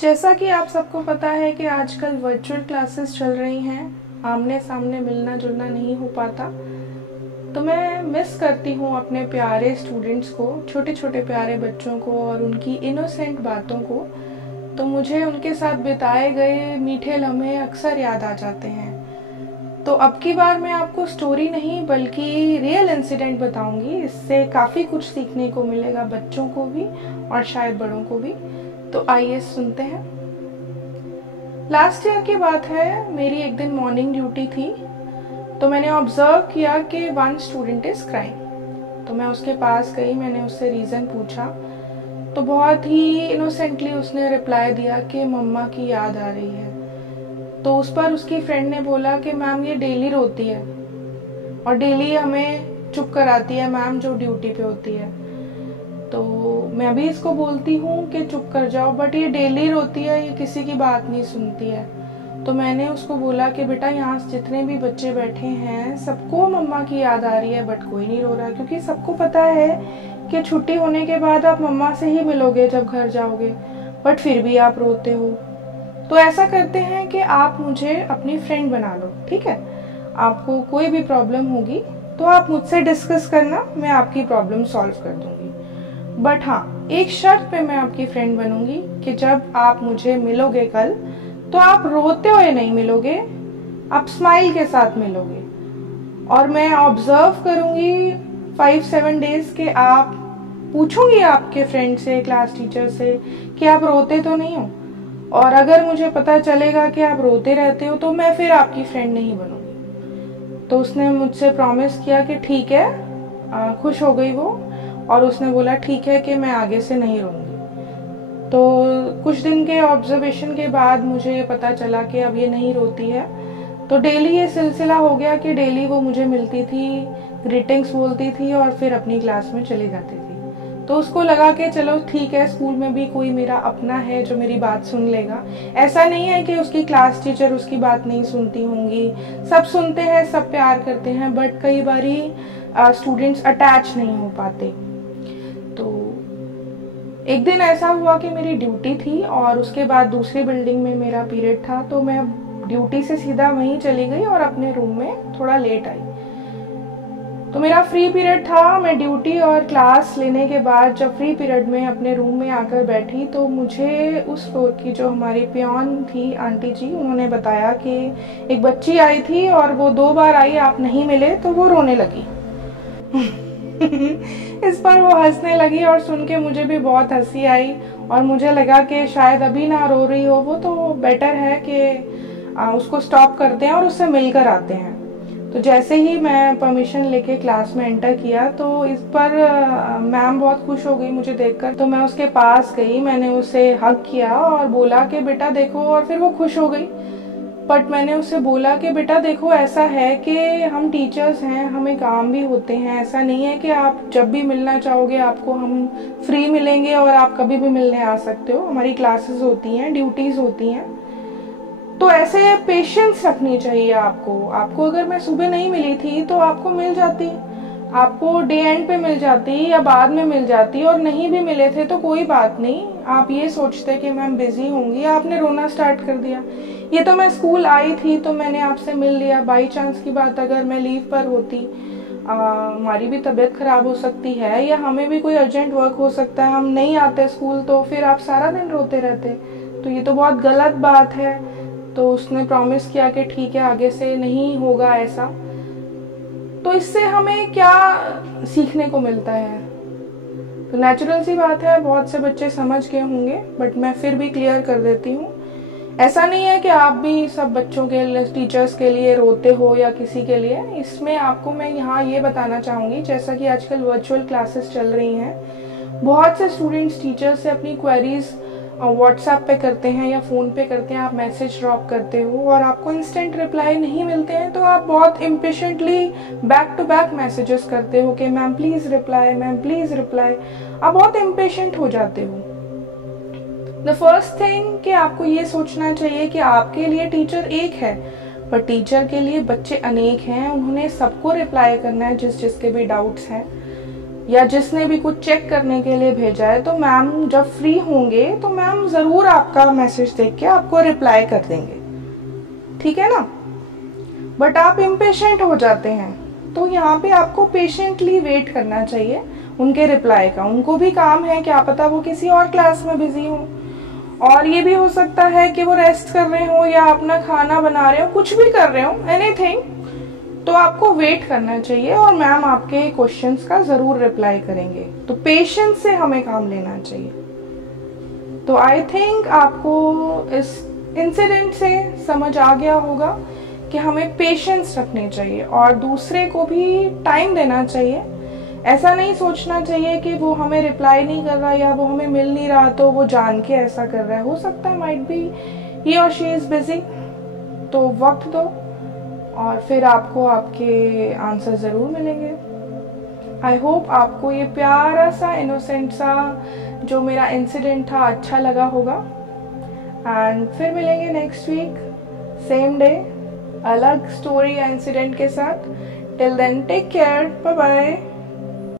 जैसा कि आप सबको पता है कि आजकल वर्चुअल क्लासेस चल रही हैं, आमने सामने मिलना जुलना नहीं हो पाता। तो मैं मिस करती हूँ अपने प्यारे स्टूडेंट्स को, छोटे छोटे प्यारे बच्चों को और उनकी इनोसेंट बातों को। तो मुझे उनके साथ बिताए गए मीठे लम्हे अक्सर याद आ जाते हैं। तो अब की बार मैं आपको स्टोरी नहीं बल्कि रियल इंसिडेंट बताऊंगी। इससे काफ़ी कुछ सीखने को मिलेगा, बच्चों को भी और शायद बड़ों को भी। तो आइए सुनते हैं। लास्ट ईयर की बात है, मेरी एक दिन मॉर्निंग ड्यूटी थी। तो मैंने ऑब्जर्व किया कि वन स्टूडेंट इज क्राइंग। तो मैं उसके पास गई, मैंने उससे रीज़न पूछा। तो बहुत ही इनोसेंटली उसने रिप्लाई दिया कि मम्मा की याद आ रही है। तो उस पर उसकी फ्रेंड ने बोला कि मैम ये डेली रोती है और डेली हमें चुप कराती है मैम जो ड्यूटी पे होती है। तो मैं भी इसको बोलती हूँ कि चुप कर जाओ, बट ये डेली रोती है, ये किसी की बात नहीं सुनती है। तो मैंने उसको बोला कि बेटा यहाँ जितने भी बच्चे बैठे हैं सबको मम्मा की याद आ रही है, बट कोई नहीं रो रहा, क्योंकि सबको पता है कि छुट्टी होने के बाद आप मम्मा से ही मिलोगे जब घर जाओगे, बट फिर भी आप रोते हो। तो ऐसा करते हैं कि आप मुझे अपनी फ्रेंड बना लो, ठीक है? आपको कोई भी प्रॉब्लम होगी तो आप मुझसे डिस्कस करना, मैं आपकी प्रॉब्लम सॉल्व कर दूंगी। बट हाँ, एक शर्त पे मैं आपकी फ्रेंड बनूंगी कि जब आप मुझे मिलोगे कल, तो आप रोते हुए नहीं मिलोगे, आप स्माइल के साथ मिलोगे। और मैं ऑब्जर्व करूंगी 5-7 डेज के आप पूछूंगी आपके फ्रेंड से, क्लास टीचर से कि आप रोते तो नहीं हो। और अगर मुझे पता चलेगा कि आप रोते रहते हो तो मैं फिर आपकी फ्रेंड नहीं बनूंगी। तो उसने मुझसे प्रॉमिस किया कि ठीक है। खुश हो गई वो और उसने बोला ठीक है कि मैं आगे से नहीं रहूंगी। तो कुछ दिन के ऑब्जर्वेशन के बाद मुझे ये पता चला कि अब ये नहीं रोती है। तो डेली ये सिलसिला हो गया कि डेली वो मुझे मिलती थी, ग्रीटिंग्स बोलती थी और फिर अपनी क्लास में चली जाती थी। तो उसको लगा कि चलो ठीक है, स्कूल में भी कोई मेरा अपना है जो मेरी बात सुन लेगा। ऐसा नहीं है कि उसकी क्लास टीचर उसकी बात नहीं सुनती होंगी, सब सुनते हैं, सब प्यार करते हैं, बट कई बारी स्टूडेंट्स अटैच नहीं हो पाते। तो एक दिन ऐसा हुआ कि मेरी ड्यूटी थी और उसके बाद दूसरी बिल्डिंग में मेरा पीरियड था। तो मैं ड्यूटी से सीधा वहीं चली गई और अपने रूम में थोड़ा लेट आई। तो मेरा फ्री पीरियड था। मैं ड्यूटी और क्लास लेने के बाद जब फ्री पीरियड में अपने रूम में आकर बैठी तो मुझे उस फ्लोर की जो हमारी पियोन थी आंटी जी, उन्होंने बताया कि एक बच्ची आई थी और वो 2 बार आई, आप नहीं मिले तो वो रोने लगी। इस पर वो हंसने लगी और सुन के मुझे भी बहुत हंसी आई और मुझे लगा कि शायद अभी ना रो रही हो वो, तो बेटर है कि उसको स्टॉप करते हैं और उससे मिलकर आते हैं। तो जैसे ही मैं परमिशन लेके क्लास में एंटर किया तो इस पर मैम बहुत खुश हो गई मुझे देखकर। तो मैं उसके पास गई, मैंने उसे हग किया और बोला कि बेटा देखो, और फिर वो खुश हो गई। बट मैंने उससे बोला कि बेटा देखो, ऐसा है कि हम टीचर्स हैं, हमें काम भी होते हैं, ऐसा नहीं है कि आप जब भी मिलना चाहोगे आपको हम फ्री मिलेंगे और आप कभी भी मिलने आ सकते हो। हमारी क्लासेस होती हैं, ड्यूटीज होती हैं। तो ऐसे पेशेंस रखनी चाहिए आपको अगर मैं सुबह नहीं मिली थी तो आपको मिल जाती, आपको डे एंड पे मिल जाती या बाद में मिल जाती, और नहीं भी मिले थे तो कोई बात नहीं। आप ये सोचते कि मैम बिजी होंगी, आपने रोना स्टार्ट कर दिया। ये तो मैं स्कूल आई थी तो मैंने आपसे मिल लिया। बाई चांस की बात अगर मैं लीव पर होती, हमारी भी तबीयत खराब हो सकती है या हमें भी कोई अर्जेंट वर्क हो सकता है, हम नहीं आते स्कूल, तो फिर आप सारा दिन रोते रहते। तो ये तो बहुत गलत बात है। तो उसने प्रॉमिस किया कि ठीक है आगे से नहीं होगा ऐसा। तो इससे हमें क्या सीखने को मिलता है? तो नेचुरल सी बात है, बहुत से बच्चे समझ गए होंगे, बट मैं फिर भी क्लियर कर देती हूँ। ऐसा नहीं है कि आप भी सब बच्चों के लिए, टीचर्स के लिए रोते हो या किसी के लिए। इसमें आपको मैं यहाँ ये बताना चाहूँगी, जैसा कि आजकल वर्चुअल क्लासेस चल रही हैं, बहुत से स्टूडेंट्स टीचर से अपनी क्वेरीज व्हाट्सएप पे करते हैं या फ़ोन पे करते हैं, आप मैसेज ड्रॉप करते हो और आपको इंस्टेंट रिप्लाई नहीं मिलते हैं, तो आप बहुत impatiently back to back messages करते हो कि ma'am please reply, ma'am please reply. आप बहुत इम्पेशेंट हो जाते हो। द फर्स्ट थिंग कि आपको ये सोचना चाहिए कि आपके लिए टीचर एक है, पर टीचर के लिए बच्चे अनेक हैं, उन्होंने सबको रिप्लाई करना है जिसके भी डाउट्स हैं। या जिसने भी कुछ चेक करने के लिए भेजा है, तो मैम जब फ्री होंगे तो मैम ज़रूर आपका मैसेज देख के आपको रिप्लाई कर देंगे, ठीक है ना। बट आप इम्पेशेंट हो जाते हैं, तो यहाँ पे आपको पेशेंटली वेट करना चाहिए उनके रिप्लाई का। उनको भी काम है, क्या पता वो किसी और क्लास में बिजी हो, और ये भी हो सकता है कि वो रेस्ट कर रहे हो या अपना खाना बना रहे हो, कुछ भी कर रहे हो, एनीथिंग। तो आपको वेट करना चाहिए और मैम आपके क्वेश्चंस का जरूर रिप्लाई करेंगे। तो पेशेंस से हमें काम लेना चाहिए। तो आई थिंक आपको इस इंसिडेंट से समझ आ गया होगा कि हमें पेशेंस रखनी चाहिए और दूसरे को भी टाइम देना चाहिए। ऐसा नहीं सोचना चाहिए कि वो हमें रिप्लाई नहीं कर रहा या वो हमें मिल नहीं रहा तो वो जान के ऐसा कर रहा है। हो सकता है माइट बी ही और शी इज बिजी। तो वक्त दो और फिर आपको आपके आंसर ज़रूर मिलेंगे। आई होप आपको ये प्यारा सा इनोसेंट सा जो मेरा इंसिडेंट था अच्छा लगा होगा। एंड फिर मिलेंगे नेक्स्ट वीक सेम डे अलग स्टोरी या इंसिडेंट के साथ। Till then take care, bye bye.